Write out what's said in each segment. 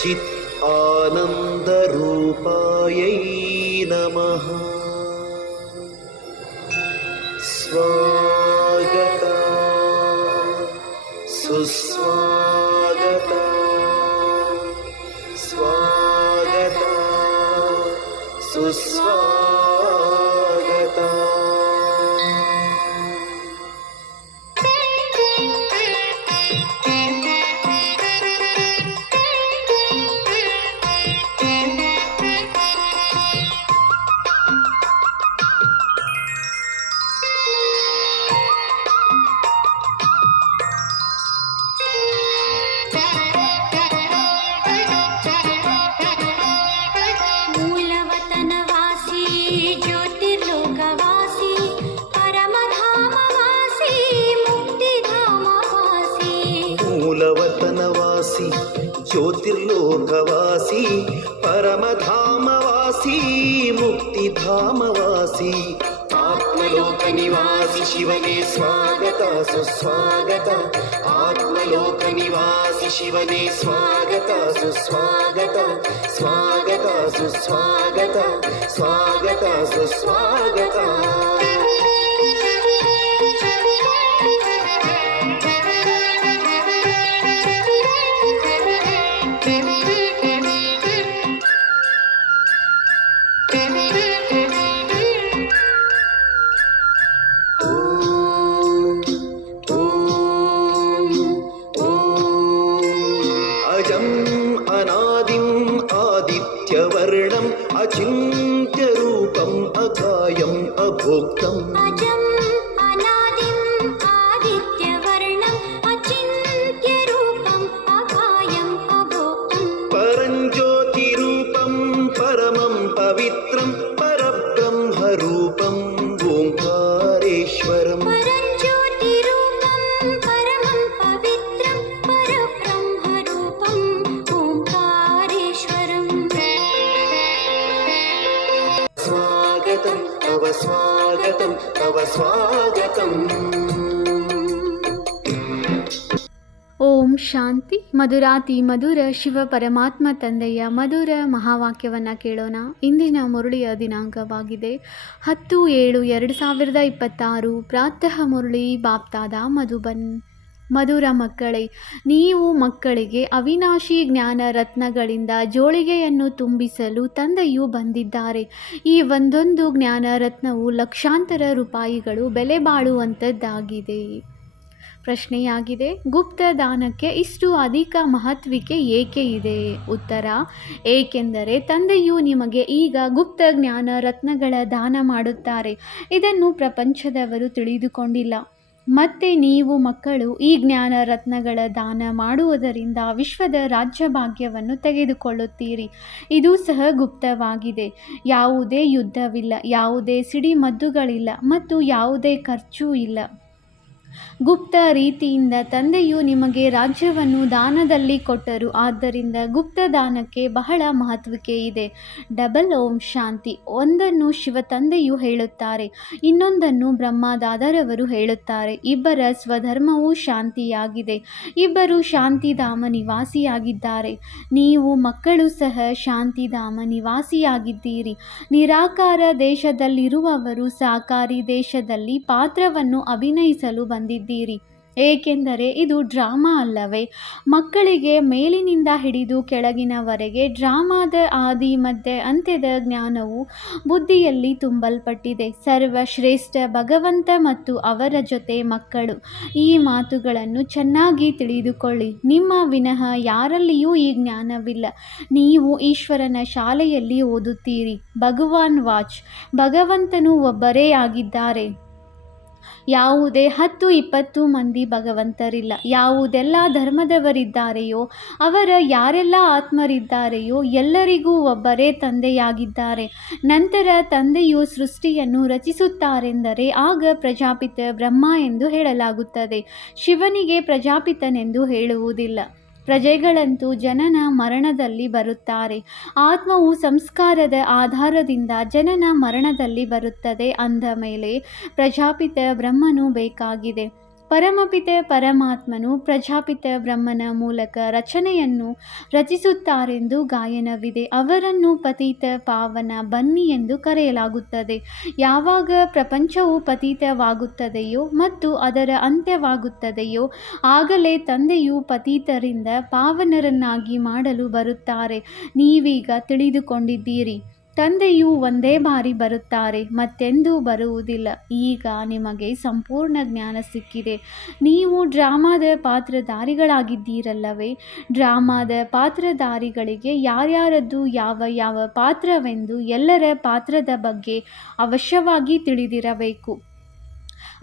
चित् आनन्दरूपायै नमः। स्वागता सुस्वागता स्वागता सुस्वागता। ಮೂಲವತನವಾಸಿ ಜ್ಯೋತಿರ್ಲೋಕವಾಸಿ ಪರಮಧಾಮವಾಸಿ ಮುಕ್ತಿಧಾಮವಾಸಿ ಆತ್ಮಲೋಕ ನಿವಾಸಿ ಶಿವನೇ ಸ್ವಾಗತ ಸುಸ್ವಾಗತ. ಆತ್ಮಲೋಕ ನಿವಾಸಿ ಶಿವನೇ ಸ್ವಾಗತ ಸುಸ್ವಾಗತ. ಸ್ವಾಗತ ಸುಸ್ವಾಗತ ಸ್ವಾಗತ ಸುಸ್ವಾಗತ. आदित्यवर्णम् अचिन्त्यरूपम् अकायम् अभोक्तम्. अजम् अनादिम् आदित्यवर्णम् अचिन्त्यरूपम् अकायम् अभोक्तम्. परञ्ज्योतिरूपम् परमम् पवित्रम् परब्रह्मरूपम् ओङ्कारेश्वरम्. स्वागतं तव स्वागतम्. ಓಂ ಶಾಂತಿ. ಮಧುರಾತಿ ಮಧುರ ಶಿವ ಪರಮಾತ್ಮ ತಂದೆಯ ಮಧುರ ಮಹಾವಾಕ್ಯವನ್ನು ಕೇಳೋಣ. ಇಂದಿನ ಮುರಳಿಯ ದಿನಾಂಕವಾಗಿದೆ 10/7/2026. ಪ್ರಾತಃ ಮುರಳಿ ಬಾಪ್ತಾದ ಮಧುಬನ್. ಮಧುರ ಮಕ್ಕಳೇ, ನೀವು ಮಕ್ಕಳಿಗೆ ಅವಿನಾಶಿ ಜ್ಞಾನ ರತ್ನಗಳಿಂದ ಜೋಳಿಗೆಯನ್ನು ತುಂಬಿಸಲು ತಂದೆಯು ಬಂದಿದ್ದಾರೆ. ಈ ಒಂದೊಂದು ಜ್ಞಾನ ರತ್ನವು ಲಕ್ಷಾಂತರ ರೂಪಾಯಿಗಳು ಬೆಲೆ ಬಾಳುವಂಥದ್ದಾಗಿದೆ. ಪ್ರಶ್ನೆಯಾಗಿದೆ, ಗುಪ್ತ ದಾನಕ್ಕೆ ಇಷ್ಟು ಅಧಿಕ ಮಹತ್ವಿಕೆ ಏಕೆ ಇದೆ? ಉತ್ತರ, ಏಕೆಂದರೆ ತಂದೆಯು ನಿಮಗೆ ಈಗ ಗುಪ್ತ ಜ್ಞಾನ ರತ್ನಗಳ ದಾನ ಮಾಡುತ್ತಾರೆ. ಇದನ್ನು ಪ್ರಪಂಚದವರು ತಿಳಿದುಕೊಂಡಿಲ್ಲ. ಮತ್ತೆ ನೀವು ಮಕ್ಕಳು ಈ ಜ್ಞಾನ ರತ್ನಗಳ ದಾನ ಮಾಡುವುದರಿಂದ ವಿಶ್ವದ ರಾಜ್ಯಭಾಗ್ಯವನ್ನು ತೆಗೆದುಕೊಳ್ಳುತ್ತೀರಿ. ಇದು ಸಹ ಗುಪ್ತವಾಗಿದೆ. ಯಾವುದೇ ಯುದ್ಧವಿಲ್ಲ, ಯಾವುದೇ ಸಿಡಿಮದ್ದುಗಳಿಲ್ಲ ಮತ್ತು ಯಾವುದೇ ಖರ್ಚು ಇಲ್ಲ. ಗುಪ್ತ ರೀತಿಯಿಂದ ತಂದೆಯು ನಿಮಗೆ ರಾಜ್ಯವನ್ನು ದಾನದಲ್ಲಿ ಕೊಟ್ಟರು. ಆದ್ದರಿಂದ ಗುಪ್ತ ದಾನಕ್ಕೆ ಬಹಳ ಮಹತ್ವಿಕೆ ಇದೆ. ಡಬಲ್ ಓಂ ಶಾಂತಿ. ಒಂದನ್ನು ಶಿವ ತಂದೆಯು ಹೇಳುತ್ತಾರೆ, ಇನ್ನೊಂದನ್ನು ಬ್ರಹ್ಮದಾದರವರು ಹೇಳುತ್ತಾರೆ. ಇಬ್ಬರ ಸ್ವಧರ್ಮವೂ ಶಾಂತಿಯಾಗಿದೆ. ಇಬ್ಬರು ಶಾಂತಿಧಾಮ ನಿವಾಸಿಯಾಗಿದ್ದಾರೆ. ನೀವು ಮಕ್ಕಳು ಸಹ ಶಾಂತಿಧಾಮ ನಿವಾಸಿಯಾಗಿದ್ದೀರಿ. ನಿರಾಕಾರ ದೇಶದಲ್ಲಿರುವವರು ಸಾಕಾರಿ ದೇಶದಲ್ಲಿ ಪಾತ್ರವನ್ನು ಅಭಿನಯಿಸಲು ಬಂದಿದ್ದೀರಿ. ಏಕೆಂದರೆ ಇದು ಡ್ರಾಮಾ ಅಲ್ಲವೇ? ಮಕ್ಕಳಿಗೆ ಮೇಲಿನಿಂದ ಹಿಡಿದು ಕೆಳಗಿನವರೆಗೆ ಡ್ರಾಮಾದ ಆದಿ ಮಧ್ಯ ಅಂತ್ಯದ ಜ್ಞಾನವು ಬುದ್ಧಿಯಲ್ಲಿ ತುಂಬಲ್ಪಟ್ಟಿದೆ. ಸರ್ವಶ್ರೇಷ್ಠ ಭಗವಂತ ಮತ್ತು ಅವರ ಜೊತೆ ಮಕ್ಕಳು. ಈ ಮಾತುಗಳನ್ನು ಚೆನ್ನಾಗಿ ತಿಳಿದುಕೊಳ್ಳಿ. ನಿಮ್ಮ ವಿನಃ ಯಾರಲ್ಲಿಯೂ ಈ ಜ್ಞಾನವಿಲ್ಲ. ನೀವು ಈಶ್ವರನ ಶಾಲೆಯಲ್ಲಿ ಓದುತ್ತೀರಿ. ಭಗವಾನ್ ವಾಚ್. ಭಗವಂತನು ಒಬ್ಬರೇ ಆಗಿದ್ದಾರೆ. ಯಾವುದೇ 10-20 ಮಂದಿ ಭಗವಂತರಿಲ್ಲ. ಯಾವುದೆಲ್ಲ ಧರ್ಮದವರಿದ್ದಾರೆಯೋ, ಅವರ ಯಾರೆಲ್ಲ ಆತ್ಮರಿದ್ದಾರೆಯೋ ಎಲ್ಲರಿಗೂ ಒಬ್ಬರೇ ತಂದೆಯಾಗಿದ್ದಾರೆ. ನಂತರ ತಂದೆಯು ಸೃಷ್ಟಿಯನ್ನು ರಚಿಸುತ್ತಾರೆಂದರೆ ಆಗ ಪ್ರಜಾಪಿತ ಬ್ರಹ್ಮ ಎಂದು ಹೇಳಲಾಗುತ್ತದೆ. ಶಿವನಿಗೆ ಪ್ರಜಾಪಿತನೆಂದು ಹೇಳುವುದಿಲ್ಲ. ಪ್ರಜೆಗಳಂತೂ ಜನನ ಮರಣದಲ್ಲಿ ಬರುತ್ತಾರೆ. ಆತ್ಮವು ಸಂಸ್ಕಾರದ ಆಧಾರದಿಂದ ಜನನ ಮರಣದಲ್ಲಿ ಬರುತ್ತದೆ. ಅಂದ ಮೇಲೆ ಪ್ರಜಾಪಿತ ಬ್ರಹ್ಮನು ಬೇಕಾಗಿದೆ. ಪರಮಪಿತೆ ಪರಮಾತ್ಮನು ಪ್ರಜಾಪಿತ ಬ್ರಹ್ಮನ ಮೂಲಕ ರಚನೆಯನ್ನು ರಚಿಸುತ್ತಾರೆಂದು ಗಾಯನವಿದೆ. ಅವರನ್ನು ಪತಿತ ಪಾವನ ಬನ್ನಿ ಎಂದು ಕರೆಯಲಾಗುತ್ತದೆ. ಯಾವಾಗ ಪ್ರಪಂಚವು ಪತಿತವಾಗುತ್ತದೆಯೋ ಮತ್ತು ಅದರ ಅಂತ್ಯವಾಗುತ್ತದೆಯೋ ಆಗಲೇ ತಂದೆಯು ಪತಿತರಿಂದ ಪಾವನರನ್ನಾಗಿ ಮಾಡಲು ಬರುತ್ತಾರೆ. ನೀವೀಗ ತಿಳಿದುಕೊಂಡಿದ್ದೀರಿ, ತಂದೆಯು ಒಂದೇ ಬಾರಿ ಬರುತ್ತಾರೆ, ಮತ್ತೆಂದೂ ಬರುವುದಿಲ್ಲ. ಈಗ ನಿಮಗೆ ಸಂಪೂರ್ಣ ಜ್ಞಾನ ಸಿಕ್ಕಿದೆ. ನೀವು ಡ್ರಾಮಾದ ಪಾತ್ರಧಾರಿಗಳಾಗಿದ್ದೀರಲ್ಲವೇ? ಡ್ರಾಮಾದ ಪಾತ್ರಧಾರಿಗಳಿಗೆ ಯಾರ್ಯಾರದ್ದು ಯಾವ ಯಾವ ಪಾತ್ರವೆಂದು ಎಲ್ಲರ ಪಾತ್ರದ ಬಗ್ಗೆ ಅವಶ್ಯವಾಗಿ ತಿಳಿದಿರಬೇಕು.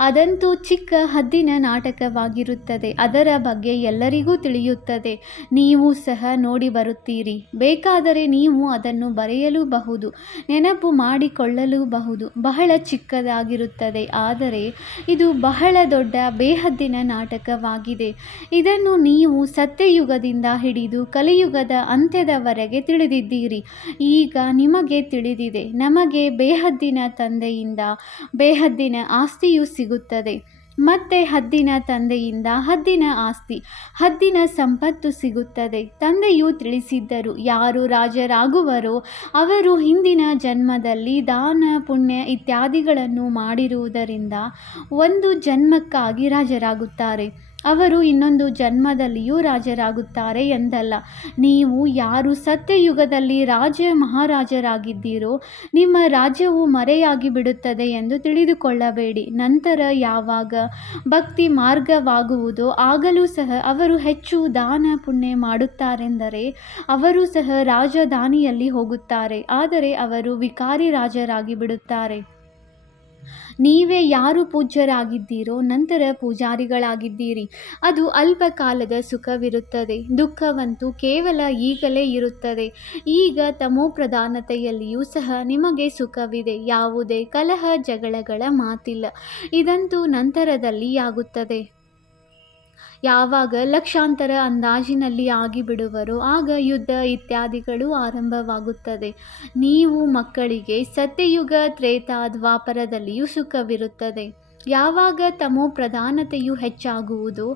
ಅದಂತೂ ಚಿಕ್ಕ ಹದ್ದಿನ ನಾಟಕವಾಗಿರುತ್ತದೆ. ಅದರ ಬಗ್ಗೆ ಎಲ್ಲರಿಗೂ ತಿಳಿಯುತ್ತದೆ. ನೀವು ಸಹ ನೋಡಿ ಬರುತ್ತೀರಿ. ಬೇಕಾದರೆ ನೀವು ಅದನ್ನು ಬರೆಯಲೂಬಹುದು, ನೆನಪು ಮಾಡಿಕೊಳ್ಳಲೂಬಹುದು. ಬಹಳ ಚಿಕ್ಕದಾಗಿರುತ್ತದೆ, ಆದರೆ ಇದು ಬಹಳ ದೊಡ್ಡ ಬೇಹದ್ದಿನ ನಾಟಕವಾಗಿದೆ. ಇದನ್ನು ನೀವು ಸತ್ಯಯುಗದಿಂದ ಹಿಡಿದು ಕಲಿಯುಗದ ಅಂತ್ಯದವರೆಗೆ ತಿಳಿದಿದ್ದೀರಿ. ಈಗ ನಿಮಗೆ ತಿಳಿದಿದೆ, ನಮಗೆ ಬೇಹದ್ದಿನ ತಂದೆಯಿಂದ ಬೇಹದ್ದಿನ ಆಸ್ತಿಯು ಸಿಗುತ್ತದೆ, ಮತ್ತೆ ಹದ್ದಿನ ತಂದೆಯಿಂದ ಹದ್ದಿನ ಆಸ್ತಿ, ಹದ್ದಿನ ಸಂಪತ್ತು ಸಿಗುತ್ತದೆ. ತಂದೆಯು ತಿಳಿಸಿದ್ದರು, ಯಾರು ರಾಜರಾಗುವರೋ ಅವರು ಹಿಂದಿನ ಜನ್ಮದಲ್ಲಿ ದಾನ ಪುಣ್ಯ ಇತ್ಯಾದಿಗಳನ್ನು ಮಾಡಿರುವುದರಿಂದ ಒಂದು ಜನ್ಮಕ್ಕಾಗಿ ರಾಜರಾಗುತ್ತಾರೆ. ಅವರು ಇನ್ನೊಂದು ಜನ್ಮದಲ್ಲಿಯೂ ರಾಜರಾಗುತ್ತಾರೆ ಎಂದಲ್ಲ. ನೀವು ಯಾರು ಸತ್ಯಯುಗದಲ್ಲಿ ರಾಜ ಮಹಾರಾಜರಾಗಿದ್ದೀರೋ ನಿಮ್ಮ ರಾಜ್ಯವು ಮರೆಯಾಗಿ ಬಿಡುತ್ತದೆ ಎಂದು ತಿಳಿದುಕೊಳ್ಳಬೇಡಿ. ನಂತರ ಯಾವಾಗ ಭಕ್ತಿ ಮಾರ್ಗವಾಗುವುದೋ ಆಗಲೂ ಸಹ ಅವರು ಹೆಚ್ಚು ದಾನ ಪುಣ್ಯ ಮಾಡುತ್ತಾರೆಂದರೆ ಅವರು ಸಹ ರಾಜಧಾನಿಯಲ್ಲಿ ಹೋಗುತ್ತಾರೆ, ಆದರೆ ಅವರು ವಿಕಾರಿ ರಾಜರಾಗಿ ಬಿಡುತ್ತಾರೆ. ನೀವೇ ಯಾರು ಪೂಜ್ಯರಾಗಿದ್ದೀರೋ ನಂತರ ಪೂಜಾರಿಗಳಾಗಿದ್ದೀರಿ. ಅದು ಅಲ್ಪ ಕಾಲದ ಸುಖವಿರುತ್ತದೆ. ದುಃಖವಂತೂ ಕೇವಲ ಈಗಲೇ ಇರುತ್ತದೆ. ಈಗ ತಮೋಪ್ರಧಾನತೆಯಲ್ಲಿಯೂ ಸಹ ನಿಮಗೆ ಸುಖವಿದೆ. ಯಾವುದೇ ಕಲಹ ಜಗಳಗಳ ಮಾತಿಲ್ಲ. ಇದಂತೂ ನಂತರದಲ್ಲಿ ಆಗುತ್ತದೆ. ಯಾವಾಗ ಲಕ್ಷಾಂತರ ಅಂದಾಜಿನಲ್ಲಿ ಆಗಿಬಿಡುವರೋ ಆಗ ಯುದ್ಧ ಇತ್ಯಾದಿಗಳು ಆರಂಭವಾಗುತ್ತದೆ. ನೀವು ಮಕ್ಕಳಿಗೆ ಸತ್ಯಯುಗ ತ್ರೇತಾ ದ್ವಾಪರದಲ್ಲಿಯೂ ಸುಖವಿರುತ್ತದೆ. ಯಾವಾಗ ತಮೋ ಪ್ರಧಾನತೆಯು ಹೆಚ್ಚಾಗುವುದೋ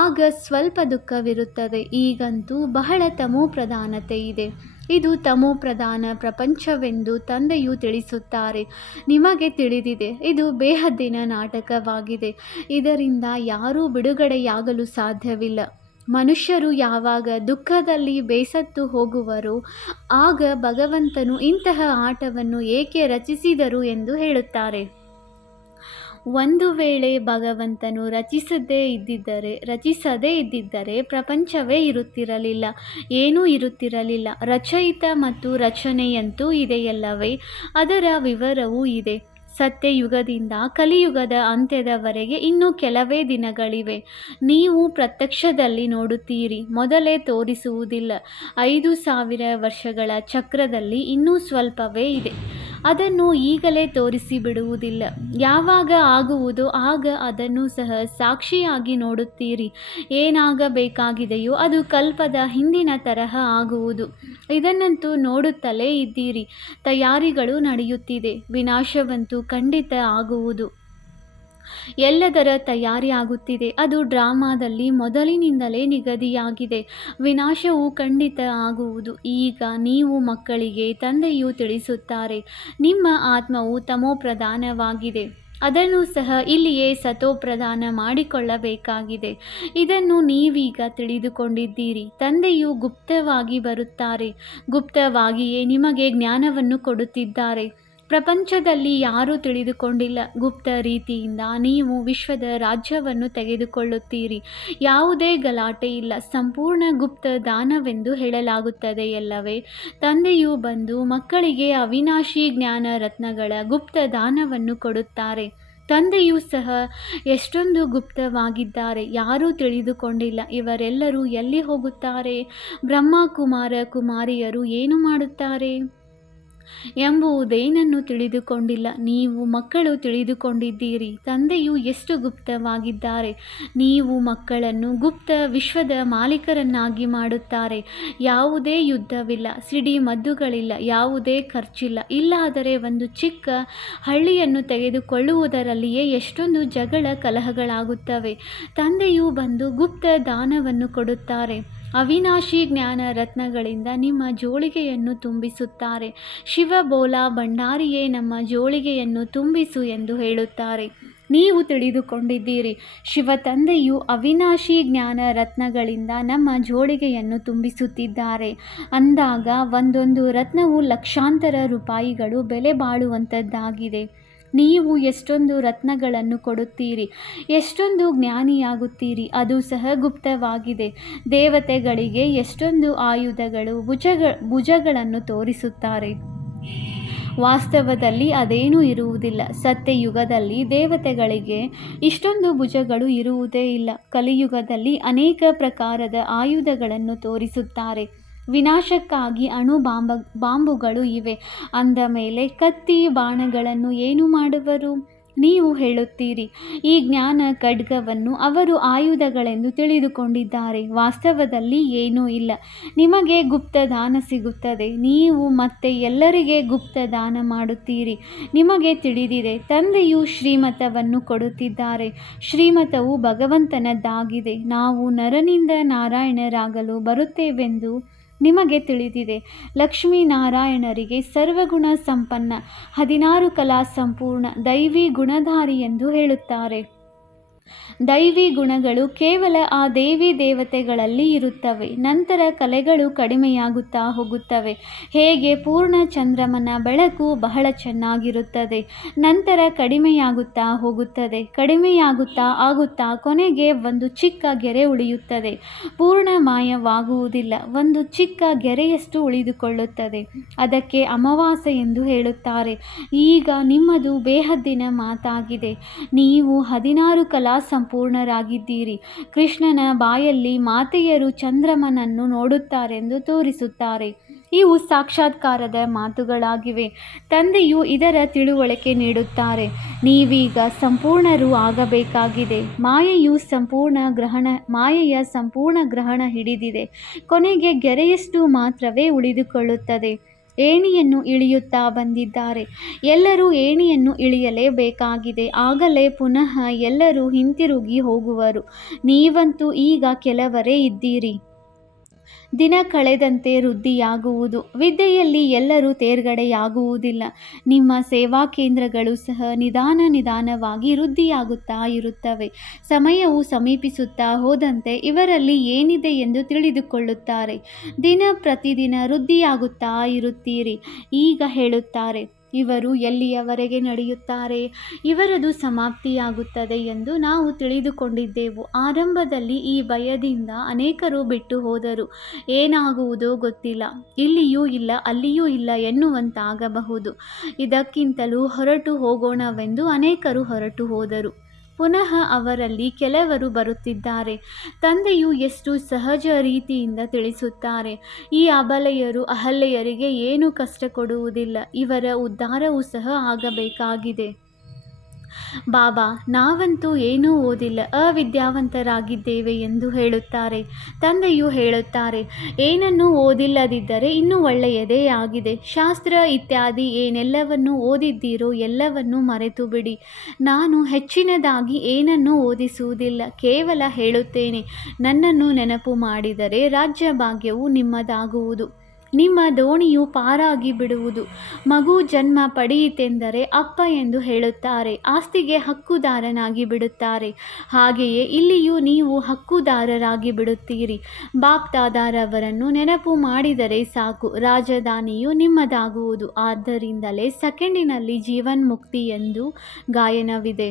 ಆಗ ಸ್ವಲ್ಪ ದುಃಖವಿರುತ್ತದೆ. ಈಗಂತೂ ಬಹಳ ತಮೋ ಪ್ರಧಾನತೆ ಇದೆ. ಇದು ತಮೋ ಪ್ರಧಾನ ಪ್ರಪಂಚವೆಂದು ತಂದೆಯು ತಿಳಿಸುತ್ತಾರೆ. ನಿಮಗೆ ತಿಳಿದಿದೆ, ಇದು ಬೇಹದ್ದಿನ ನಾಟಕವಾಗಿದೆ. ಇದರಿಂದ ಯಾರೂ ಬಿಡುಗಡೆಯಾಗಲು ಸಾಧ್ಯವಿಲ್ಲ. ಮನುಷ್ಯರು ಯಾವಾಗ ದುಃಖದಲ್ಲಿ ಬೇಸತ್ತು ಹೋಗುವರೋ ಆಗ ಭಗವಂತನು ಇಂತಹ ಆಟವನ್ನು ಏಕೆ ರಚಿಸಿದರು ಎಂದು ಹೇಳುತ್ತಾರೆ. ಒಂದು ವೇಳೆ ಭಗವಂತನು ರಚಿಸದೇ ಇದ್ದಿದ್ದರೆ ಪ್ರಪಂಚವೇ ಇರುತ್ತಿರಲಿಲ್ಲ, ಏನೂ ಇರುತ್ತಿರಲಿಲ್ಲ. ರಚಯಿತ ಮತ್ತು ರಚನೆಯಂತೂ ಇದೆಯಲ್ಲವೇ? ಅದರ ವಿವರವೂ ಇದೆ. ಸತ್ಯಯುಗದಿಂದ ಕಲಿಯುಗದ ಅಂತ್ಯದವರೆಗೆ ಇನ್ನೂ ಕೆಲವೇ ದಿನಗಳಿವೆ. ನೀವು ಪ್ರತ್ಯಕ್ಷದಲ್ಲಿ ನೋಡುತ್ತೀರಿ, ಮೊದಲೇ ತೋರಿಸುವುದಿಲ್ಲ. 5000 ವರ್ಷಗಳ ಚಕ್ರದಲ್ಲಿ ಇನ್ನೂ ಸ್ವಲ್ಪವೇ ಇದೆ. ಅದನ್ನು ಈಗಲೇ ತೋರಿಸಿಬಿಡುವುದಿಲ್ಲ. ಯಾವಾಗ ಆಗುವುದೋ ಆಗ ಅದನ್ನು ಸಹ ಸಾಕ್ಷಿಯಾಗಿ ನೋಡುತ್ತೀರಿ. ಏನಾಗಬೇಕಾಗಿದೆಯೋ ಅದು ಕಲ್ಪದ ಹಿಂದಿನ ತರಹ ಆಗುವುದು. ಇದನ್ನಂತೂ ನೋಡುತ್ತಲೇ ಇದ್ದೀರಿ. ತಯಾರಿಗಳು ನಡೆಯುತ್ತಿದೆ. ವಿನಾಶವಂತೂ ಖಂಡಿತ ಆಗುವುದು. ಎಲ್ಲದರ ತಯಾರಿ ಆಗುತ್ತಿದೆ. ಅದು ಡ್ರಾಮಾದಲ್ಲಿ ಮೊದಲಿನಿಂದಲೇ ನಿಗದಿಯಾಗಿದೆ. ವಿನಾಶವು ಖಂಡಿತ ಆಗುವುದು. ಈಗ ನೀವು ಮಕ್ಕಳಿಗೆ ತಂದೆಯು ತಿಳಿಸುತ್ತಾರೆ, ನಿಮ್ಮ ಆತ್ಮವು ತಮೋಪ್ರಧಾನವಾಗಿದೆ. ಅದನ್ನು ಸಹ ಇಲ್ಲಿಯೇ ಸತೋಪ್ರಧಾನ ಮಾಡಿಕೊಳ್ಳಬೇಕಾಗಿದೆ. ಇದನ್ನು ನೀವೀಗ ತಿಳಿದುಕೊಂಡಿದ್ದೀರಿ. ತಂದೆಯು ಗುಪ್ತವಾಗಿ ಬರುತ್ತಾರೆ. ಗುಪ್ತವಾಗಿಯೇ ನಿಮಗೆ ಜ್ಞಾನವನ್ನು ಕೊಡುತ್ತಿದ್ದಾರೆ. ಪ್ರಪಂಚದಲ್ಲಿ ಯಾರೂ ತಿಳಿದುಕೊಂಡಿಲ್ಲ. ಗುಪ್ತ ರೀತಿಯಿಂದ ನೀವು ವಿಶ್ವದ ರಾಜ್ಯವನ್ನು ತೆಗೆದುಕೊಳ್ಳುತ್ತೀರಿ. ಯಾವುದೇ ಗಲಾಟೆ ಇಲ್ಲ. ಸಂಪೂರ್ಣ ಗುಪ್ತ ದಾನವೆಂದು ಹೇಳಲಾಗುತ್ತದೆಯಲ್ಲವೇ? ತಂದೆಯು ಬಂದು ಮಕ್ಕಳಿಗೆ ಅವಿನಾಶಿ ಜ್ಞಾನ ರತ್ನಗಳ ಗುಪ್ತ ದಾನವನ್ನು ಕೊಡುತ್ತಾರೆ. ತಂದೆಯೂ ಸಹ ಎಷ್ಟೊಂದು ಗುಪ್ತವಾಗಿದ್ದಾರೆ, ಯಾರೂ ತಿಳಿದುಕೊಂಡಿಲ್ಲ. ಇವರೆಲ್ಲರೂ ಎಲ್ಲಿ ಹೋಗುತ್ತಾರೆ? ಬ್ರಹ್ಮ ಕುಮಾರ ಕುಮಾರಿಯರು ಏನು ಮಾಡುತ್ತಾರೆ? ಎಂಬುದೇನನ್ನು ತಿಳಿದುಕೊಂಡಿಲ್ಲ. ನೀವು ಮಕ್ಕಳು ತಿಳಿದುಕೊಂಡಿದ್ದೀರಿ. ತಂದೆಯು ಎಷ್ಟು ಗುಪ್ತವಾಗಿದ್ದಾರೆ. ನೀವು ಮಕ್ಕಳನ್ನು ಗುಪ್ತ ವಿಶ್ವದ ಮಾಲೀಕರನ್ನಾಗಿ ಮಾಡುತ್ತಾರೆ. ಯಾವುದೇ ಯುದ್ಧವಿಲ್ಲ, ಸಿಡಿಮದ್ದುಗಳಿಲ್ಲ, ಯಾವುದೇ ಖರ್ಚಿಲ್ಲ. ಇಲ್ಲಾದರೆ ಒಂದು ಚಿಕ್ಕ ಹಳ್ಳಿಯನ್ನು ತೆಗೆದುಕೊಳ್ಳುವುದರಲ್ಲಿಯೇ ಎಷ್ಟೊಂದು ಜಗಳ ಕಲಹಗಳಾಗುತ್ತವೆ. ತಂದೆಯು ಬಂದು ಗುಪ್ತ ದಾನವನ್ನು ಕೊಡುತ್ತಾರೆ. ಅವಿನಾಶಿ ಜ್ಞಾನ ರತ್ನಗಳಿಂದ ನಿಮ್ಮ ಜೋಳಿಗೆಯನ್ನು ತುಂಬಿಸುತ್ತಾರೆ. ಶಿವ ಬೋಲಾ ಭಂಡಾರಿಯೇ ನಮ್ಮ ಜೋಳಿಗೆಯನ್ನು ತುಂಬಿಸು ಎಂದು ಹೇಳುತ್ತಾರೆ. ನೀವು ತಿಳಿದುಕೊಂಡಿದ್ದೀರಿ, ಶಿವ ತಂದೆಯು ಅವಿನಾಶಿ ಜ್ಞಾನ ರತ್ನಗಳಿಂದ ನಮ್ಮ ಜೋಳಿಗೆಯನ್ನು ತುಂಬಿಸುತ್ತಿದ್ದಾರೆ ಅಂದಾಗ ಒಂದೊಂದು ರತ್ನವು ಲಕ್ಷಾಂತರ ರೂಪಾಯಿಗಳು ಬೆಲೆ ಬಾಳುವಂಥದ್ದಾಗಿದೆ. ನೀವು ಎಷ್ಟೊಂದು ರತ್ನಗಳನ್ನು ಕೊಡುತ್ತೀರಿ, ಎಷ್ಟೊಂದು ಜ್ಞಾನಿಯಾಗುತ್ತೀರಿ, ಅದು ಸಹ ಗುಪ್ತವಾಗಿದೆ. ದೇವತೆಗಳಿಗೆ ಎಷ್ಟೊಂದು ಆಯುಧಗಳು, ಭುಜಗಳನ್ನು ತೋರಿಸುತ್ತಾರೆ. ವಾಸ್ತವದಲ್ಲಿ ಅದೇನೂ ಇರುವುದಿಲ್ಲ. ಸತ್ಯಯುಗದಲ್ಲಿ ದೇವತೆಗಳಿಗೆ ಇಷ್ಟೊಂದು ಭುಜಗಳು ಇರುವುದೇ ಇಲ್ಲ. ಕಲಿಯುಗದಲ್ಲಿ ಅನೇಕ ಪ್ರಕಾರದ ಆಯುಧಗಳನ್ನು ತೋರಿಸುತ್ತಾರೆ. ವಿನಾಶಕ್ಕಾಗಿ ಬಾಂಬುಗಳು ಇವೆ ಅಂದ ಮೇಲೆ ಕತ್ತಿ ಬಾಣಗಳನ್ನು ಏನು ಮಾಡುವರು? ನೀವು ಹೇಳುತ್ತೀರಿ, ಈ ಜ್ಞಾನ ಖಡ್ಗವನ್ನು ಅವರು ಆಯುಧಗಳೆಂದು ತಿಳಿದುಕೊಂಡಿದ್ದಾರೆ. ವಾಸ್ತವದಲ್ಲಿ ಏನೂ ಇಲ್ಲ. ನಿಮಗೆ ಗುಪ್ತದಾನ ಸಿಗುತ್ತದೆ. ನೀವು ಮತ್ತೆ ಎಲ್ಲರಿಗೆ ಗುಪ್ತದಾನ ಮಾಡುತ್ತೀರಿ. ನಿಮಗೆ ತಿಳಿದಿದೆ, ತಂದೆಯು ಶ್ರೀಮತವನ್ನು ಕೊಡುತ್ತಿದ್ದಾರೆ. ಶ್ರೀಮತವು ಭಗವಂತನದ್ದಾಗಿದೆ. ನಾವು ನರನಿಂದ ನಾರಾಯಣರಾಗಲು ಬರುತ್ತೇವೆಂದು ನಿಮಗೆ ತಿಳಿದಿದೆ. ಲಕ್ಷ್ಮೀನಾರಾಯಣರಿಗೆ ಸರ್ವಗುಣ ಸಂಪನ್ನ, 16 ಕಲಾ ಸಂಪೂರ್ಣ, ದೈವಿ ಗುಣಧಾರಿ ಎಂದು ಹೇಳುತ್ತಾರೆ. ದೈವಿ ಗುಣಗಳು ಕೇವಲ ಆ ದೇವಿ ದೇವತೆಗಳಲ್ಲಿ ಇರುತ್ತವೆ. ನಂತರ ಕಲೆಗಳು ಕಡಿಮೆಯಾಗುತ್ತಾ ಹೋಗುತ್ತವೆ. ಹೇಗೆ ಪೂರ್ಣ ಚಂದ್ರಮನ ಬೆಳಕು ಬಹಳ ಚೆನ್ನಾಗಿರುತ್ತದೆ, ನಂತರ ಕಡಿಮೆಯಾಗುತ್ತಾ ಹೋಗುತ್ತದೆ. ಕಡಿಮೆಯಾಗುತ್ತಾ ಆಗುತ್ತಾ ಕೊನೆಗೆ ಒಂದು ಚಿಕ್ಕ ಗೆರೆ ಉಳಿಯುತ್ತದೆ. ಪೂರ್ಣ ಮಾಯವಾಗುವುದಿಲ್ಲ, ಒಂದು ಚಿಕ್ಕ ಗೆರೆಯಷ್ಟು ಉಳಿದುಕೊಳ್ಳುತ್ತದೆ. ಅದಕ್ಕೆ ಅಮಾವಾಸ್ಯೆ ಎಂದು ಹೇಳುತ್ತಾರೆ. ಈಗ ನಿಮ್ಮದು ಬೇಹದ್ದಿನ ಮಾತಾಗಿದೆ. ನೀವು 16 ಕಲಾ ಸಂಪೂರ್ಣರಾಗಿದ್ದೀರಿ. ಕೃಷ್ಣನ ಬಾಯಲ್ಲಿ ಮಾತೆಯರು ಚಂದ್ರಮನನ್ನು ನೋಡುತ್ತಾರೆಂದು ತೋರಿಸುತ್ತಾರೆ. ಇವು ಸಾಕ್ಷಾತ್ಕಾರದ ಮಾತುಗಳಾಗಿವೆ. ತಂದೆಯು ಇದರ ತಿಳುವಳಿಕೆ ನೀಡುತ್ತಾರೆ. ನೀವೀಗ ಸಂಪೂರ್ಣರು ಆಗಬೇಕಾಗಿದೆ. ಮಾಯೆಯ ಸಂಪೂರ್ಣ ಗ್ರಹಣ ಹಿಡಿದಿದೆ. ಕೊನೆಗೆ ಗೆರೆಯಷ್ಟು ಮಾತ್ರವೇ ಉಳಿದುಕೊಳ್ಳುತ್ತದೆ. ಏಣಿಯನ್ನು ಇಳಿಯುತ್ತಾ ಬಂದಿದ್ದಾರೆ. ಎಲ್ಲರೂ ಏಣಿಯನ್ನು ಇಳಿಯಲೇಬೇಕಾಗಿದೆ. ಆಗಲೇ ಪುನಃ ಎಲ್ಲರೂ ಹಿಂತಿರುಗಿ ಹೋಗುವರು. ನೀವಂತೂ ಈಗ ಕೆಲವರೇ ಇದ್ದೀರಿ. ದಿನ ಕಳೆದಂತೆ ವೃದ್ಧಿಯಾಗುವುದು. ವಿದ್ಯೆಯಲ್ಲಿ ಎಲ್ಲರೂ ತೇರ್ಗಡೆಯಾಗುವುದಿಲ್ಲ. ನಿಮ್ಮ ಸೇವಾ ಕೇಂದ್ರಗಳು ಸಹ ನಿಧಾನವಾಗಿ ವೃದ್ಧಿಯಾಗುತ್ತಾ ಇರುತ್ತವೆ. ಸಮಯವು ಸಮೀಪಿಸುತ್ತಾ ಹೋದಂತೆ ಇವರಲ್ಲಿ ಏನಿದೆ ಎಂದು ತಿಳಿದುಕೊಳ್ಳುತ್ತಾರೆ. ದಿನ ಪ್ರತಿದಿನ ವೃದ್ಧಿಯಾಗುತ್ತಾ ಇರುತ್ತೀರಿ. ಈಗ ಹೇಳುತ್ತಾರೆ, ಇವರು ಎಲ್ಲಿಯವರೆಗೆ ನಡೆಯುತ್ತಾರೆ, ಇವರದು ಸಮಾಪ್ತಿಯಾಗುತ್ತದೆ ಎಂದು ನಾವು ತಿಳಿದುಕೊಂಡಿದ್ದೆವು. ಆರಂಭದಲ್ಲಿ ಈ ಭಯದಿಂದ ಅನೇಕರು ಬಿಟ್ಟು ಹೋದರು. ಏನಾಗುವುದೋ ಗೊತ್ತಿಲ್ಲ, ಇಲ್ಲಿಯೂ ಇಲ್ಲ ಅಲ್ಲಿಯೂ ಇಲ್ಲ ಎನ್ನುವಂತಾಗಬಹುದು. ಇದಕ್ಕಿಂತಲೂ ಹೊರಟು ಹೋಗೋಣವೆಂದು ಅನೇಕರು ಹೊರಟು ಹೋದರು. ಪುನಃ ಅವರಲ್ಲಿ ಕೆಲವರು ಬರುತ್ತಿದ್ದಾರೆ. ತಂದೆಯು ಎಷ್ಟು ಸಹಜ ರೀತಿಯಿಂದ ತಿಳಿಸುತ್ತಾರೆ. ಈ ಅಬಲೆಯರು ಅಹಲ್ಯರಿಗೆ ಏನು ಕಷ್ಟ ಕೊಡುವುದಿಲ್ಲ. ಇವರ ಉದ್ಧಾರವೂ ಸಹ ಆಗಬೇಕಾಗಿದೆ. ಬಾಬಾ, ನಾವಂತೂ ಏನೂ ಓದಿಲ್ಲ, ಅವಿದ್ಯಾವಂತರಾಗಿದ್ದೇವೆ ಎಂದು ಹೇಳುತ್ತಾರೆ. ತಂದೆಯು ಹೇಳುತ್ತಾರೆ, ಏನನ್ನೂ ಓದಿಲ್ಲದಿದ್ದರೆ ಇನ್ನೂ ಒಳ್ಳೆಯದೇ ಆಗಿದೆ. ಶಾಸ್ತ್ರ ಇತ್ಯಾದಿ ಏನೆಲ್ಲವನ್ನು ಓದಿದ್ದೀರೋ ಎಲ್ಲವನ್ನೂ ಮರೆತು ಬಿಡಿ. ನಾನು ಹೆಚ್ಚಿನದಾಗಿ ಏನನ್ನೂ ಓದಿಸುವುದಿಲ್ಲ, ಕೇವಲ ಹೇಳುತ್ತೇನೆ. ನನ್ನನ್ನು ನೆನಪು ಮಾಡಿದರೆ ರಾಜ್ಯ ಭಾಗ್ಯವು ನಿಮ್ಮದಾಗುವುದು. ನಿಮ್ಮ ದೋಣಿಯು ಪಾರಾಗಿ ಬಿಡುವುದು. ಮಗು ಜನ್ಮ ಪಡೆಯಿತೆಂದರೆ ಅಪ್ಪ ಎಂದು ಹೇಳುತ್ತಾರೆ. ಆಸ್ತಿಗೆ ಹಕ್ಕುದಾರನಾಗಿ ಬಿಡುತ್ತಾರೆ. ಹಾಗೆಯೇ ಇಲ್ಲಿಯೂ ನೀವು ಹಕ್ಕುದಾರರಾಗಿ ಬಿಡುತ್ತೀರಿ. ಬಾಪ್ ದಾದಾರವರನ್ನು ನೆನಪು ಮಾಡಿದರೆ ಸಾಕು, ರಾಜಧಾನಿಯು ನಿಮ್ಮದಾಗುವುದು. ಆದ್ದರಿಂದಲೇ ಸೆಕೆಂಡಿನಲ್ಲಿ ಜೀವನ್ಮುಕ್ತಿ ಎಂದು ಗಾಯನವಿದೆ.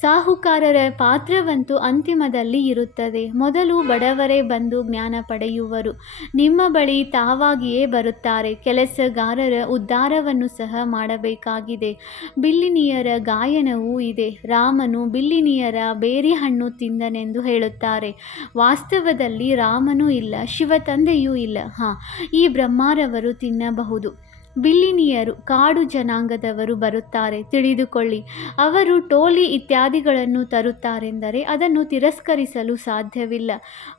ಸಾಹುಕಾರರ ಪಾತ್ರವಂತೂ ಅಂತಿಮದಲ್ಲಿ ಇರುತ್ತದೆ. ಮೊದಲು ಬಡವರೇ ಬಂದು ಜ್ಞಾನ ಪಡೆಯುವರು. ನಿಮ್ಮ ಬಳಿ ತಾವಾಗಿಯೇ ಬರುತ್ತಾರೆ. ಕೆಲಸಗಾರರ ಉದ್ಧಾರವನ್ನು ಸಹ ಮಾಡಬೇಕಾಗಿದೆ. ಬಿಲ್ಲಿನಿಯರ ಗಾಯನವೂ ಇದೆ. ರಾಮನು ಬಿಲ್ಲಿನಿಯರ ಬೇರಿಹಣ್ಣು ತಿಂದನೆಂದು ಹೇಳುತ್ತಾರೆ. ವಾಸ್ತವದಲ್ಲಿ ರಾಮನೂ ಇಲ್ಲ, ಶಿವ ತಂದೆಯೂ ಇಲ್ಲ. ಈ ಬ್ರಹ್ಮರವರು ತಿನ್ನಬಹುದು. ಬಿಲ್ಲಿನಿಯರು ಕಾಡು ಜನಾಂಗದವರು ಬರುತ್ತಾರೆ, ತಿಳಿದುಕೊಳ್ಳಿ. ಅವರು ಟೋಲಿ ಇತ್ಯಾದಿಗಳನ್ನು ತರುತ್ತಾರೆಂದರೆ ಅದನ್ನು ತಿರಸ್ಕರಿಸಲು ಸಾಧ್ಯವಿಲ್ಲ.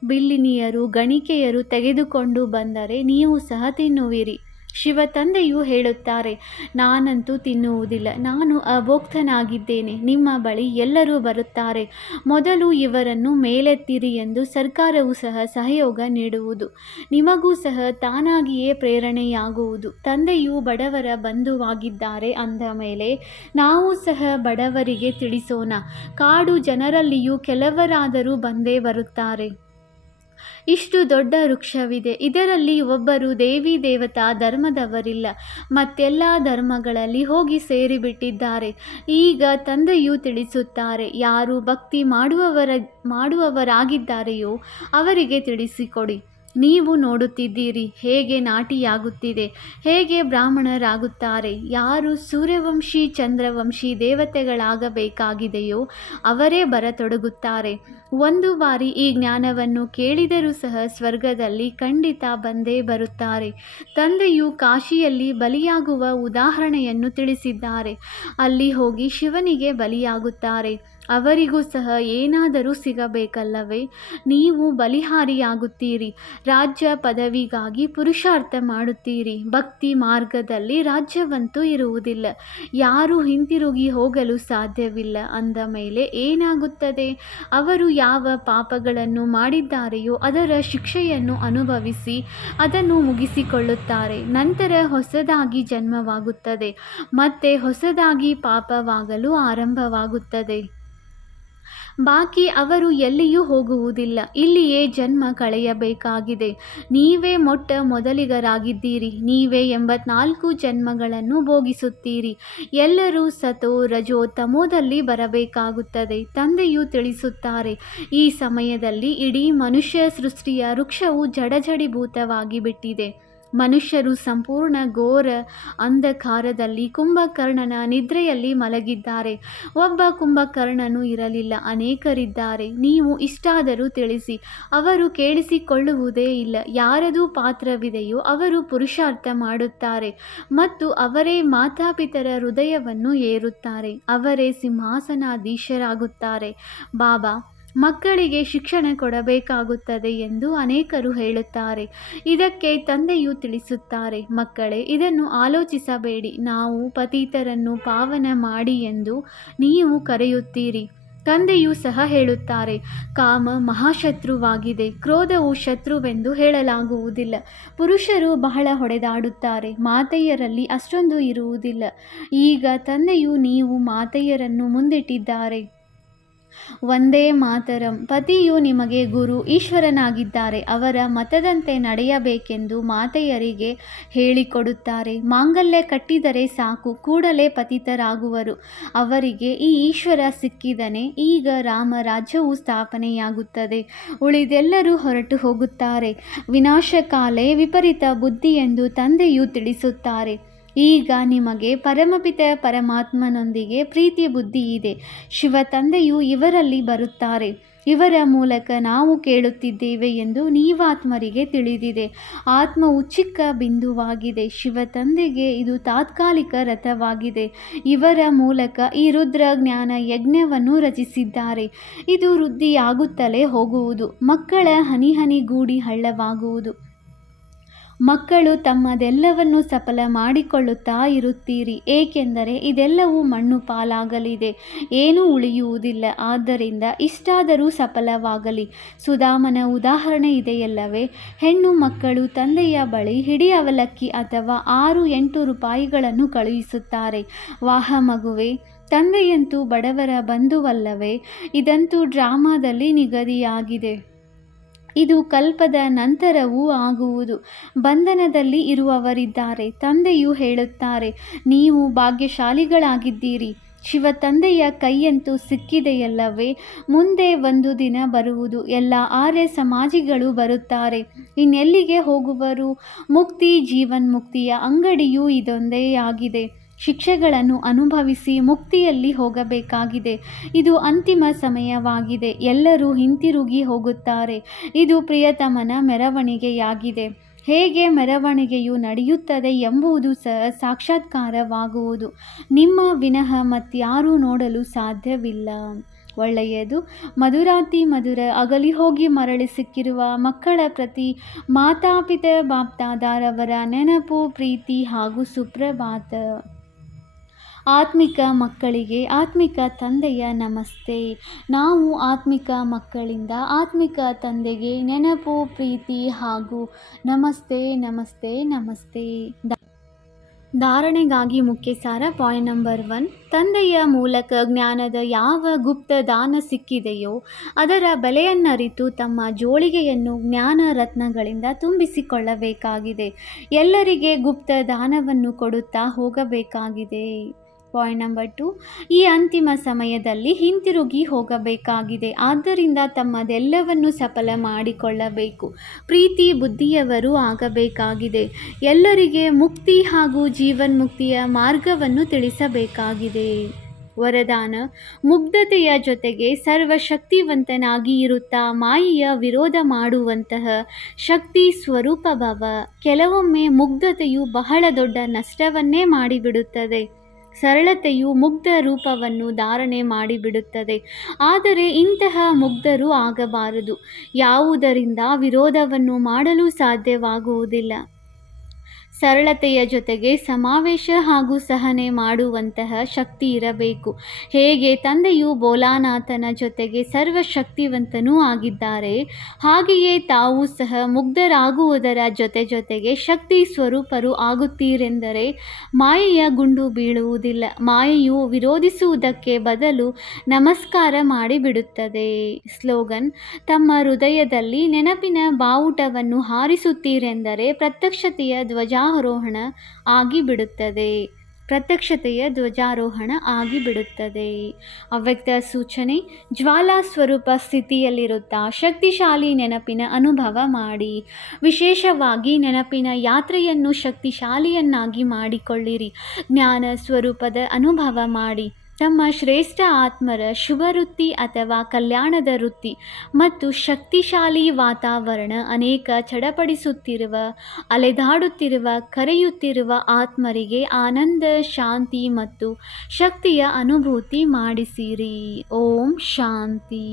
ಬಿಲ್ಲಿನಿಯರು ಗಣಿಕೆಯರು ತೆಗೆದುಕೊಂಡು ಬಂದರೆ ನೀವು ಸಹ ತಿನ್ನುವಿರಿ. ಶಿವ ತಂದೆಯು ಹೇಳುತ್ತಾರೆ, ನಾನಂತೂ ತಿನ್ನುವುದಿಲ್ಲ, ನಾನು ಅಭೋಕ್ತನಾಗಿದ್ದೇನೆ. ನಿಮ್ಮ ಬಳಿ ಎಲ್ಲರೂ ಬರುತ್ತಾರೆ, ಮೊದಲು ಇವರನ್ನು ಮೇಲೆತ್ತಿರಿ ಎಂದು ಸರ್ಕಾರವು ಸಹ ಸಹಯೋಗ ನೀಡುವುದು. ನಿಮಗೂ ಸಹ ತಾನಾಗಿಯೇ ಪ್ರೇರಣೆಯಾಗುವುದು. ತಂದೆಯು ಬಡವರ ಬಂಧುವಾಗಿದ್ದಾರೆ ಅಂದ ಮೇಲೆ ನಾವು ಸಹ ಬಡವರಿಗೆ ತಿಳಿಸೋಣ. ಕಾಡು ಜನರಲ್ಲಿಯೂ ಕೆಲವರಾದರೂ ಬಂದೇ ಬರುತ್ತಾರೆ. ಇಷ್ಟು ದೊಡ್ಡ ವೃಕ್ಷವಿದೆ, ಇದರಲ್ಲಿ ಒಬ್ಬರು ದೇವಿ ದೇವತಾ ಧರ್ಮದವರಿಲ್ಲ, ಮತ್ತೆಲ್ಲ ಧರ್ಮಗಳಲ್ಲಿ ಹೋಗಿ ಸೇರಿಬಿಟ್ಟಿದ್ದಾರೆ. ಈಗ ತಂದೆಯು ತಿಳಿಸುತ್ತಾರೆ, ಯಾರು ಭಕ್ತಿ ಮಾಡುವವರಾಗಿದ್ದಾರೆಯೋ ಅವರಿಗೆ ತಿಳಿಸಿಕೊಡಿ. ನೀವು ನೋಡುತ್ತಿದ್ದೀರಿ ಹೇಗೆ ನಾಟಿಯಾಗುತ್ತಿದೆ, ಹೇಗೆ ಬ್ರಾಹ್ಮಣರಾಗುತ್ತಾರೆ. ಯಾರು ಸೂರ್ಯವಂಶಿ ಚಂದ್ರವಂಶಿ ದೇವತೆಗಳಾಗಬೇಕಾಗಿದೆಯೋ ಅವರೇ ಬರತೊಡಗುತ್ತಾರೆ. ಒಂದು ಬಾರಿ ಈ ಜ್ಞಾನವನ್ನು ಕೇಳಿದರೂ ಸಹ ಸ್ವರ್ಗದಲ್ಲಿ ಖಂಡಿತ ಬಂದೇ ಬರುತ್ತಾರೆ. ತಂದೆಯು ಕಾಶಿಯಲ್ಲಿ ಬಲಿಯಾಗುವ ಉದಾಹರಣೆಯನ್ನು ತಿಳಿಸಿದ್ದಾರೆ. ಅಲ್ಲಿ ಹೋಗಿ ಶಿವನಿಗೆ ಬಲಿಯಾಗುತ್ತಾರೆ. ಅವರಿಗೂ ಸಹ ಏನಾದರೂ ಸಿಗಬೇಕಲ್ಲವೇ? ನೀವು ಬಲಿಹಾರಿಯಾಗುತ್ತೀರಿ. ರಾಜ್ಯ ಪದವಿಗಾಗಿ ಪುರುಷಾರ್ಥ ಮಾಡುತ್ತೀರಿ. ಭಕ್ತಿ ಮಾರ್ಗದಲ್ಲಿ ರಾಜ್ಯವಂತೂ ಇರುವುದಿಲ್ಲ. ಯಾರೂ ಹಿಂತಿರುಗಿ ಹೋಗಲು ಸಾಧ್ಯವಿಲ್ಲ ಅಂದ ಮೇಲೆ ಏನಾಗುತ್ತದೆ? ಅವರು ಯಾವ ಪಾಪಗಳನ್ನು ಮಾಡಿದ್ದಾರೆಯೋ ಅದರ ಶಿಕ್ಷೆಯನ್ನು ಅನುಭವಿಸಿ ಅದನ್ನು ಮುಗಿಸಿಕೊಳ್ಳುತ್ತಾರೆ. ನಂತರ ಹೊಸದಾಗಿ ಜನ್ಮವಾಗುತ್ತದೆ, ಮತ್ತೆ ಹೊಸದಾಗಿ ಪಾಪವಾಗಲು ಆರಂಭವಾಗುತ್ತದೆ. ಬಾಕಿ ಅವರು ಎಲ್ಲಿಯೂ ಹೋಗುವುದಿಲ್ಲ, ಇಲ್ಲಿಯೇ ಜನ್ಮ ಕಳೆಯಬೇಕಾಗಿದೆ. ನೀವೇ ಮೊದಲಿಗರಾಗಿದ್ದೀರಿ. ನೀವೇ 84 ಜನ್ಮಗಳನ್ನು ಭೋಗಿಸುತ್ತೀರಿ. ಎಲ್ಲರೂ ಸತೋ ರಜೋ ತಮೋದಲ್ಲಿ ಬರಬೇಕಾಗುತ್ತದೆ. ತಂದೆಯು ತಿಳಿಸುತ್ತಾರೆ, ಈ ಸಮಯದಲ್ಲಿ ಇಡೀ ಮನುಷ್ಯ ಸೃಷ್ಟಿಯ ವೃಕ್ಷವು ಜಡಜಡೀಭೂತವಾಗಿ ಬಿಟ್ಟಿದೆ. ಮನುಷ್ಯರು ಸಂಪೂರ್ಣ ಘೋರ ಅಂಧಕಾರದಲ್ಲಿ ಕುಂಭಕರ್ಣನ ನಿದ್ರೆಯಲ್ಲಿ ಮಲಗಿದ್ದಾರೆ. ಒಬ್ಬ ಕುಂಭಕರ್ಣನು ಇರಲಿಲ್ಲ, ಅನೇಕರಿದ್ದಾರೆ. ನೀವು ಇಷ್ಟಾದರೂ ತಿಳಿಸಿ. ಅವರು ಕೇಳಿಸಿಕೊಳ್ಳುವುದೇ ಇಲ್ಲ. ಯಾರದು ಪಾತ್ರವಿದೆಯೋ ಅವರು ಪುರುಷಾರ್ಥ ಮಾಡುತ್ತಾರೆ ಮತ್ತು ಅವರೇ ಮಾತಾಪಿತರ ಹೃದಯವನ್ನು ಏರುತ್ತಾರೆ. ಅವರೇ ಸಿಂಹಾಸನಾಧೀಶರಾಗುತ್ತಾರೆ. ಬಾಬಾ ಮಕ್ಕಳಿಗೆ ಶಿಕ್ಷಣ ಕೊಡಬೇಕಾಗುತ್ತದೆ ಎಂದು ಅನೇಕರು ಹೇಳುತ್ತಾರೆ. ಇದಕ್ಕೆ ತಂದೆಯು ತಿಳಿಸುತ್ತಾರೆ, ಮಕ್ಕಳೇ, ಇದನ್ನು ಆಲೋಚಿಸಬೇಡಿ. ನಾವು ಪತಿತರನ್ನು ಪಾವನ ಮಾಡಿ ಎಂದು ನೀವು ಕರೆಯುತ್ತೀರಿ. ತಂದೆಯೂ ಸಹ ಹೇಳುತ್ತಾರೆ, ಕಾಮ ಮಹಾಶತ್ರುವಾಗಿದೆ, ಕ್ರೋಧವು ಶತ್ರುವೆಂದು ಹೇಳಲಾಗುವುದಿಲ್ಲ. ಪುರುಷರು ಬಹಳ ಹೊಡೆದಾಡುತ್ತಾರೆ, ಮಾತೆಯರಲ್ಲಿ ಅಷ್ಟೊಂದು ಇರುವುದಿಲ್ಲ. ಈಗ ತಂದೆಯು ನೀವು ಮಾತೆಯರನ್ನು ಮುಂದಿಟ್ಟಿದ್ದಾರೆ. ಒಂದೇ ಮಾತರಂ. ಪತಿಯು ನಿಮಗೆ ಗುರು ಈಶ್ವರನಾಗಿದ್ದಾರೆ. ಅವರ ಮತದಂತೆ ನಡೆಯಬೇಕೆಂದು ಮಾತೆಯರಿಗೆ ಹೇಳಿಕೊಡುತ್ತಾರೆ. ಮಾಂಗಲ್ಯ ಕಟ್ಟಿದರೆ ಸಾಕು, ಕೂಡಲೇ ಪತಿತರಾಗುವರು. ಅವರಿಗೆ ಈ ಈಶ್ವರ ಸಿಕ್ಕಿದನೆ. ಈಗ ರಾಮರಾಜ್ಯವು ಸ್ಥಾಪನೆಯಾಗುತ್ತದೆ. ಉಳಿದೆಲ್ಲರೂ ಹೊರಟು ಹೋಗುತ್ತಾರೆ. ವಿನಾಶಕಾಲೇ ವಿಪರೀತ ಬುದ್ಧಿ ಎಂದು ತಂದೆಯು ತಿಳಿಸುತ್ತಾರೆ. ಈಗ ನಿಮಗೆ ಪರಮಪಿತ ಪರಮಾತ್ಮನೊಂದಿಗೆ ಪ್ರೀತಿ ಬುದ್ಧಿ ಇದೆ. ಶಿವ ತಂದೆಯು ಇವರಲ್ಲಿ ಬರುತ್ತಾರೆ. ಇವರ ಮೂಲಕ ನಾವು ಕೇಳುತ್ತಿದ್ದೇವೆ ಎಂದು ನೀವಾತ್ಮರಿಗೆ ತಿಳಿದಿದೆ. ಆತ್ಮವು ಚಿಕ್ಕ ಬಿಂದುವಾಗಿದೆ. ಶಿವ ತಂದೆಗೆ ಇದು ತಾತ್ಕಾಲಿಕ ರಥವಾಗಿದೆ. ಇವರ ಮೂಲಕ ಈ ರುದ್ರ ಜ್ಞಾನ ಯಜ್ಞವನ್ನು ರಚಿಸಿದ್ದಾರೆ. ಇದು ವೃದ್ಧಿಯಾಗುತ್ತಲೇ ಹೋಗುವುದು. ಮಕ್ಕಳ ಹನಿ ಹನಿಗೂಡಿ ಹಳ್ಳವಾಗುವುದು. ಮಕ್ಕಳು ತಮ್ಮದೆಲ್ಲವನ್ನು ಸಫಲ ಮಾಡಿಕೊಳ್ಳುತ್ತಾ ಇರುತ್ತೀರಿ, ಏಕೆಂದರೆ ಇದೆಲ್ಲವೂ ಮಣ್ಣು ಪಾಲಾಗಲಿದೆ, ಏನೂ ಉಳಿಯುವುದಿಲ್ಲ. ಆದ್ದರಿಂದ ಇಷ್ಟಾದರೂ ಸಫಲವಾಗಲಿ. ಸುಧಾಮನ ಉದಾಹರಣೆ ಇದೆಯಲ್ಲವೇ? ಹೆಣ್ಣು ಮಕ್ಕಳು ತಂದೆಯ ಬಳಿ ಹಿಡಿ ಅವಲಕ್ಕಿ ಅಥವಾ 6-8 ರೂಪಾಯಿಗಳನ್ನು ಕಳುಹಿಸುತ್ತಾರೆ. ವಾಹ ಮಗುವೆ, ತಂದೆಯಂತೂ ಬಡವರ ಬಂಧುವಲ್ಲವೇ? ಇದಂತೂ ಡ್ರಾಮಾದಲ್ಲಿ ನಿಗದಿಯಾಗಿದೆ. ಇದು ಕಲ್ಪದ ನಂತರವೂ ಆಗುವುದು. ಬಂಧನದಲ್ಲಿ ಇರುವವರಿದ್ದಾರೆ. ತಂದೆಯು ಹೇಳುತ್ತಾರೆ, ನೀವು ಭಾಗ್ಯಶಾಲಿಗಳಾಗಿದ್ದೀರಿ. ಶಿವ ತಂದೆಯ ಕೈಯಂತೂ ಸಿಕ್ಕಿದೆಯಲ್ಲವೇ? ಮುಂದೆ ಒಂದು ದಿನ ಬರುವುದು, ಎಲ್ಲ ಆರ್ಯ ಸಮಾಜಿಗಳು ಬರುತ್ತಾರೆ. ಇನ್ನೆಲ್ಲಿಗೆ ಹೋಗುವರು? ಮುಕ್ತಿ ಜೀವನ್ಮುಕ್ತಿಯ ಅಂಗಡಿಯೂ ಇದೊಂದೇ ಆಗಿದೆ. ಶಿಕ್ಷೆಗಳನ್ನು ಅನುಭವಿಸಿ ಮುಕ್ತಿಯಲ್ಲಿ ಹೋಗಬೇಕಾಗಿದೆ. ಇದು ಅಂತಿಮ ಸಮಯವಾಗಿದೆ. ಎಲ್ಲರೂ ಹಿಂತಿರುಗಿ ಹೋಗುತ್ತಾರೆ. ಇದು ಪ್ರಿಯತಮನ ಮೆರವಣಿಗೆಯಾಗಿದೆ. ಹೇಗೆ ಮೆರವಣಿಗೆಯು ನಡೆಯುತ್ತದೆ ಎಂಬುದು ಸಹ ಸಾಕ್ಷಾತ್ಕಾರವಾಗುವುದು. ನಿಮ್ಮ ವಿನಃ ಮತ್ಯಾರೂ ನೋಡಲು ಸಾಧ್ಯವಿಲ್ಲ. ಒಳ್ಳೆಯದು. ಮಧುರಾತಿ ಮಧುರ ಅಗಲಿ ಹೋಗಿ ಮರಳಿ ಸಿಕ್ಕಿರುವ ಮಕ್ಕಳ ಪ್ರತಿ ಮಾತಾಪಿತ ಬಾಪ್ದಾದಾರವರ ನೆನಪು, ಪ್ರೀತಿ ಹಾಗೂ ಸುಪ್ರಭಾತ. ಆತ್ಮಿಕ ಮಕ್ಕಳಿಗೆ ಆತ್ಮಿಕ ತಂದೆಯ ನಮಸ್ತೆ. ನಾವು ಆತ್ಮಿಕ ಮಕ್ಕಳಿಂದ ಆತ್ಮಿಕ ತಂದೆಗೆ ನೆನಪು, ಪ್ರೀತಿ ಹಾಗೂ ನಮಸ್ತೆ ನಮಸ್ತೆ ನಮಸ್ತೆ. ಧಾರಣೆಗಾಗಿ ಮುಖ್ಯ ಸಾರ. Point number 1. ತಂದೆಯ ಮೂಲಕ ಜ್ಞಾನದ ಯಾವ ಗುಪ್ತ ದಾನ ಸಿಕ್ಕಿದೆಯೋ ಅದರ ಬೆಲೆಯನ್ನರಿತು ತಮ್ಮ ಜೋಳಿಗೆಯನ್ನು ಜ್ಞಾನ ರತ್ನಗಳಿಂದ ತುಂಬಿಸಿಕೊಳ್ಳಬೇಕಾಗಿದೆ. ಎಲ್ಲರಿಗೆ ಗುಪ್ತ ದಾನವನ್ನು ಕೊಡುತ್ತಾ ಹೋಗಬೇಕಾಗಿದೆ. Point number 2. ಈ ಅಂತಿಮ ಸಮಯದಲ್ಲಿ ಹಿಂತಿರುಗಿ ಹೋಗಬೇಕಾಗಿದೆ. ಆದ್ದರಿಂದ ತಮ್ಮದೆಲ್ಲವನ್ನು ಸಫಲ ಮಾಡಿಕೊಳ್ಳಬೇಕು. ಪ್ರೀತಿ ಬುದ್ಧಿಯವರೂ ಆಗಬೇಕಾಗಿದೆ. ಎಲ್ಲರಿಗೆ ಮುಕ್ತಿ ಹಾಗೂ ಜೀವನ್ಮುಕ್ತಿಯ ಮಾರ್ಗವನ್ನು ತಿಳಿಸಬೇಕಾಗಿದೆ. ವರದಾನ: ಮುಗ್ಧತೆಯ ಜೊತೆಗೆ ಸರ್ವಶಕ್ತಿವಂತನಾಗಿ ಇರುತ್ತಾ ಮಾಯೆಯ ವಿರೋಧ ಮಾಡುವಂತಹ ಶಕ್ತಿ ಸ್ವರೂಪ ಭವ. ಕೆಲವೊಮ್ಮೆ ಮುಗ್ಧತೆಯು ಬಹಳ ದೊಡ್ಡ ನಷ್ಟವನ್ನೇ ಮಾಡಿಬಿಡುತ್ತದೆ. ಸರಳತೆಯು ಮುಗ್ಧ ರೂಪವನ್ನು ಧಾರಣೆ ಮಾಡಿಬಿಡುತ್ತದೆ. ಆದರೆ ಇಂತಹ ಮುಗ್ಧರು ಆಗಬಾರದು. ಯಾವುದರಿಂದ ವಿರೋಧವನ್ನು ಮಾಡಲು ಸಾಧ್ಯವಾಗುವುದಿಲ್ಲ. ಸರಳತೆಯ ಜೊತೆಗೆ ಸಮಾವೇಶ ಹಾಗೂ ಸಹನೆ ಮಾಡುವಂತಹ ಶಕ್ತಿ ಇರಬೇಕು. ಹೇಗೆ ತಂದೆಯು ಭೋಲಾನಾಥನ ಜೊತೆಗೆ ಸರ್ವಶಕ್ತಿವಂತನೂ ಆಗಿದ್ದಾರೆ, ಹಾಗೆಯೇ ತಾವು ಸಹ ಮುಗ್ಧರಾಗುವುದರ ಜೊತೆಗೆ ಶಕ್ತಿ ಸ್ವರೂಪರು ಆಗುತ್ತೀರೆಂದರೆ ಮಾಯೆಯ ಗುಂಡು ಬೀಳುವುದಿಲ್ಲ. ಮಾಯೆಯು ವಿರೋಧಿಸುವುದಕ್ಕೆ ಬದಲು ನಮಸ್ಕಾರ ಮಾಡಿಬಿಡುತ್ತದೆ. ಸ್ಲೋಗನ್: ತಮ್ಮ ಹೃದಯದಲ್ಲಿ ನೆನಪಿನ ಬಾವುಟವನ್ನು ಹಾರಿಸುತ್ತೀರೆಂದರೆ ಪ್ರತ್ಯಕ್ಷತೆಯ ಧ್ವಜಾರೋಹಣ ಆಗಿಬಿಡುತ್ತದೆ. ಅವ್ಯಕ್ತ ಸೂಚನೆ: ಜ್ವಾಲಾ ಸ್ವರೂಪ ಸ್ಥಿತಿಯಲ್ಲಿರುತ್ತಾ ಶಕ್ತಿಶಾಲಿ ನೆನಪಿನ ಅನುಭವ ಮಾಡಿ. ವಿಶೇಷವಾಗಿ ನೆನಪಿನ ಯಾತ್ರೆಯನ್ನು ಶಕ್ತಿಶಾಲಿಯನ್ನಾಗಿ ಮಾಡಿಕೊಳ್ಳಿರಿ. ಜ್ಞಾನ ಸ್ವರೂಪದ ಅನುಭವ ಮಾಡಿ. ತಮ್ಮ ಶ್ರೇಷ್ಠ ಆತ್ಮರ ಶುಭ ವೃತ್ತಿ ಅಥವಾ ಕಲ್ಯಾಣದ ವೃತ್ತಿ ಮತ್ತು ಶಕ್ತಿಶಾಲಿ ವಾತಾವರಣ ಅನೇಕ ಚಡಪಡಿಸುತ್ತಿರುವ, ಅಲೆದಾಡುತ್ತಿರುವ, ಕರೆಯುತ್ತಿರುವ ಆತ್ಮರಿಗೆ ಆನಂದ, ಶಾಂತಿ ಮತ್ತು ಶಕ್ತಿಯ ಅನುಭೂತಿ ಮಾಡಿಸಿರಿ. ಓಂ ಶಾಂತಿ.